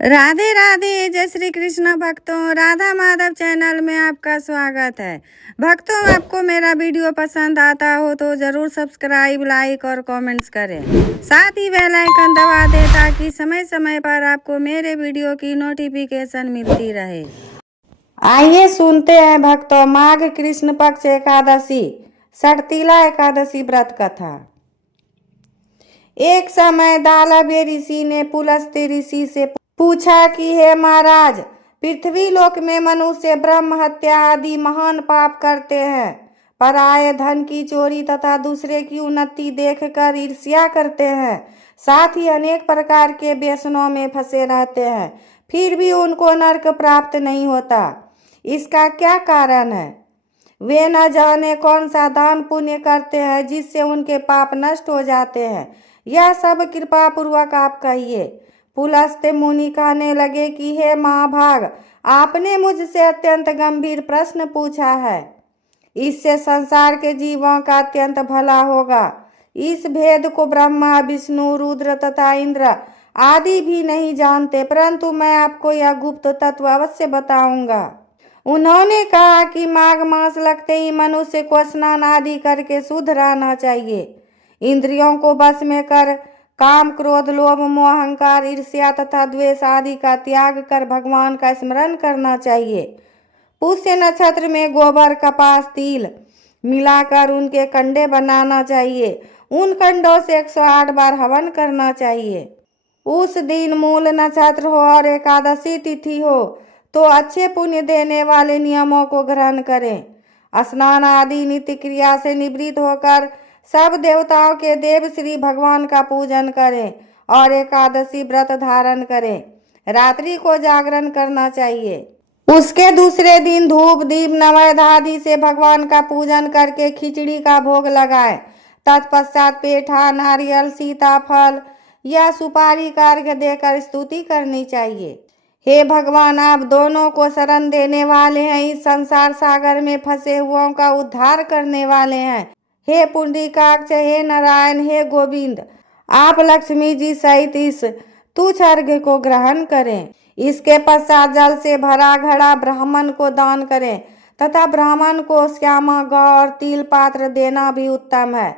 राधे राधे। जय श्री कृष्ण भक्तों, राधा माधव चैनल में आपका स्वागत है। भक्तों, आपको मेरा वीडियो पसंद आता हो तो ज़रूर सब्सक्राइब, लाइक और कमेंट्स करें। साथ ही बेल आइकन दबा दें ताकि समय समय पर आपको मेरे वीडियो की नोटिफिकेशन मिलती रहे। आइए सुनते हैं भक्तों, माघ कृष्ण पक्ष एकादशी षटतिला एकादशी व्रत कथा। एक समय दालव्य ऋषि ने पुलस्त्य ऋषि से पूछा कि हे महाराज, पृथ्वी लोक में मनुष्य ब्रह्म हत्या आदि महान पाप करते हैं, पराये धन की चोरी तथा दूसरे की उन्नति देखकर ईर्ष्या करते हैं, साथ ही अनेक प्रकार के व्यसनों में फंसे रहते हैं, फिर भी उनको नरक प्राप्त नहीं होता। इसका क्या कारण है? वे न जाने कौन सा दान पुण्य करते हैं जिससे उनके पाप नष्ट हो जाते हैं। यह सब कृपा पूर्वक आप कहिए। पुलस्त्य मुनि कहने लगे कि हे महाभाग, आपने मुझसे अत्यंत गंभीर प्रश्न पूछा है। इससे संसार के जीवों का अत्यंत भला होगा। इस भेद को ब्रह्मा, विष्णु, रुद्र तथा इंद्र आदि भी नहीं जानते, परंतु मैं आपको यह गुप्त तत्व अवश्य बताऊंगा। उन्होंने कहा कि माघ मास लगते ही मनुष्य को स्नान आदि करके शुद्ध रहना चाहिए। इंद्रियों को वश में कर काम, क्रोध, लोभ, मोह, अहंकार, ईर्ष्या तथा द्वेष आदि का त्याग कर भगवान का स्मरण करना चाहिए। पुष्य नक्षत्र में गोबर, कपास, तिल मिलाकर उनके कंडे बनाना चाहिए। उन कंडों से 108 बार हवन करना चाहिए। उस दिन मूल नक्षत्र हो और एकादशी तिथि हो तो अच्छे पुण्य देने वाले नियमों को ग्रहण करें। स्नान आदि नित्य क्रिया से निवृत्त होकर सब देवताओं के देव श्री भगवान का पूजन करें और एकादशी व्रत धारण करें। रात्रि को जागरण करना चाहिए। उसके दूसरे दिन धूप, दीप, नैवेद्य आदि से भगवान का पूजन करके खिचड़ी का भोग लगाएं। तत्पश्चात पेठा, नारियल, सीताफल या सुपारी का अर्घ्य देकर स्तुति करनी चाहिए। हे भगवान, आप दोनों को शरण देने वाले हैं, इस संसार सागर में फंसे हुओं का उद्धार करने वाले हैं। हे पुंडरीकाक्ष, हे नारायण, हे गोविंद, आप लक्ष्मी जी सहित इस तुच्छ अर्घ्य को ग्रहण करें। इसके पश्चात जल से भरा घड़ा ब्राह्मण को दान करें तथा ब्राह्मण को श्यामा, गौ और तिल पात्र देना भी उत्तम है।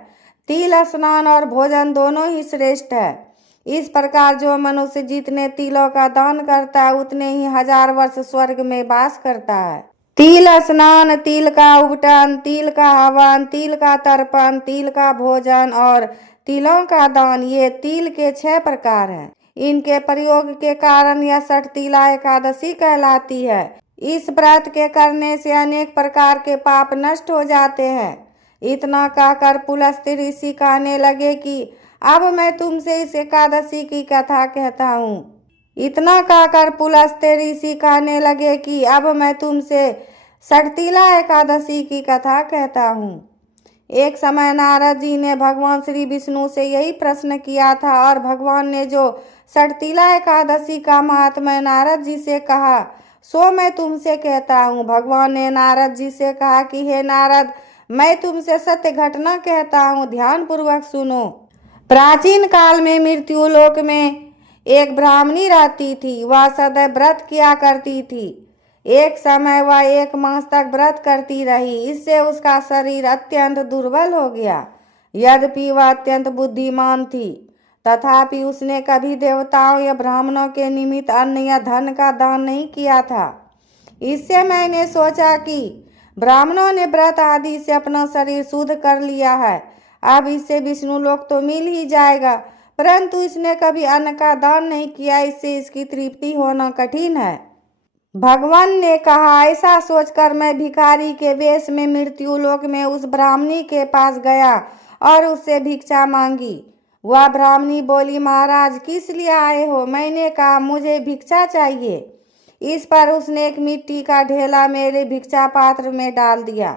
तिल स्नान और भोजन दोनों ही श्रेष्ठ है। इस प्रकार जो मनुष्य जितने तिलों का दान करता है उतने ही 1000 वर्ष स्वर्ग में वास करता है। तिल स्नान, तिल का उबटन, तिल का हवन, तिल का तर्पण, तिल का भोजन और तिलों का दान, ये तिल के 6 प्रकार हैं। इनके प्रयोग के कारण यह षटतिला एकादशी कहलाती है। इस व्रत के करने से अनेक प्रकार के पाप नष्ट हो जाते हैं। इतना कहकर पुलस्त्य ऋषि कहने लगे कि अब मैं तुमसे इस एकादशी की कथा कहता हूँ। इतना कहकर पुलस्त्य ऋषि कहने लगे कि अब मैं तुमसे षटतिला एकादशी की कथा कहता हूँ। एक समय नारद जी ने भगवान श्री विष्णु से यही प्रश्न किया था और भगवान ने जो षटतिला एकादशी का महात्म्य नारद जी से कहा सो मैं तुमसे कहता हूँ। भगवान ने नारद जी से कहा कि हे नारद, मैं तुमसे सत्य घटना कहता हूँ, ध्यान पूर्वक सुनो। प्राचीन काल में मृत्यु लोक में एक ब्राह्मणी रहती थी। वह सदैव व्रत किया करती थी। एक समय वह 1 मास तक व्रत करती रही। इससे उसका शरीर अत्यंत दुर्बल हो गया। यद्यपि वह अत्यंत बुद्धिमान थी, तथापि उसने कभी देवताओं या ब्राह्मणों के निमित्त अन्न या धन का दान नहीं किया था। इससे मैंने सोचा कि ब्राह्मणों ने व्रत आदि से अपना शरीर शुद्ध कर लिया है, अब इससे विष्णु लोक तो मिल ही जाएगा, परंतु इसने कभी अन्न का दान नहीं किया, इससे इसकी तृप्ति होना कठिन है। भगवान ने कहा, ऐसा सोचकर मैं भिखारी के वेश में मृत्यु लोक में उस ब्राह्मणी के पास गया और उससे भिक्षा मांगी। वह ब्राह्मणी बोली, महाराज किस लिए आए हो? मैंने कहा, मुझे भिक्षा चाहिए। इस पर उसने एक मिट्टी का ढेला मेरे भिक्षा पात्र में डाल दिया।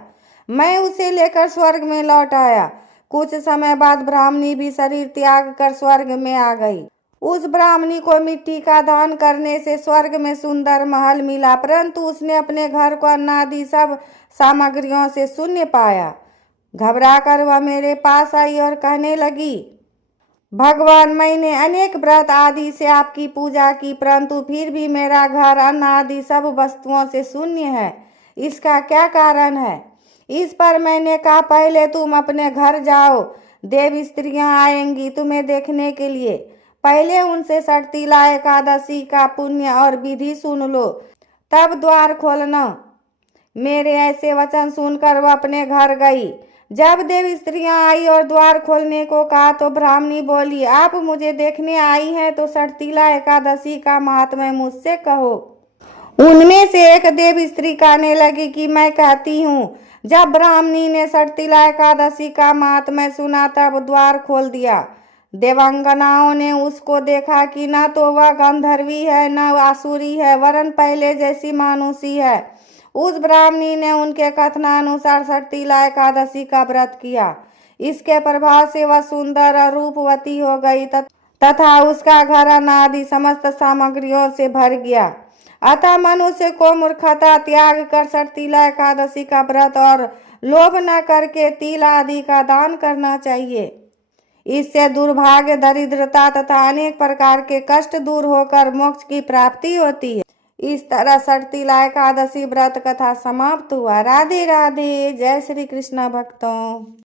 मैं उसे लेकर स्वर्ग में लौट आया। कुछ समय बाद ब्राह्मणी भी शरीर त्याग कर स्वर्ग में आ गई। उस ब्राह्मणी को मिट्टी का दान करने से स्वर्ग में सुंदर महल मिला, परंतु उसने अपने घर को अन्नादि सब सामग्रियों से शून्य पाया। घबराकर वह मेरे पास आई और कहने लगी, भगवान, मैंने अनेक व्रत आदि से आपकी पूजा की, परंतु फिर भी मेरा घर अन्न आदि सब वस्तुओं से शून्य है। इसका क्या कारण है? इस पर मैंने कहा, पहले तुम अपने घर जाओ, देव स्त्रियां आएंगी तुम्हें देखने के लिए। पहले उनसे षटतिला एकादशी का पुण्य और विधि सुन लो, तब द्वार खोलना। मेरे ऐसे वचन सुनकर वह अपने घर गई। जब देव स्त्रियां आई और द्वार खोलने को कहा तो ब्राह्मणी बोली, आप मुझे देखने आई हैं तो षटतिला एकादशी का महात्म्य मुझसे कहो। उनमें से एक देव स्त्री कहने लगी कि मैं कहती हूँ। जब ब्राह्मणी ने षटतिला एकादशी का महात्म्य सुना तब द्वार खोल दिया। देवांगनाओं ने उसको देखा कि न तो वह गंधर्वी है न आसुरी है, वरन पहले जैसी मानुषी है। उस ब्राह्मणी ने उनके कथनानुसार षटतिला एकादशी का व्रत किया। इसके प्रभाव से वह सुंदर और रूपवती हो गई तथा उसका घर अन्न आदि समस्त सामग्रियों से भर गया। अतः मनुष्य को मूर्खता त्याग कर षटतिला एकादशी का व्रत और लोभ न करके तिल आदि का दान करना चाहिए। इससे दुर्भाग्य, दरिद्रता तथा अनेक प्रकार के कष्ट दूर होकर मोक्ष की प्राप्ति होती है। इस तरह षटतिला एकादशी व्रत कथा समाप्त हुआ। राधे राधे। जय श्री कृष्ण भक्तों।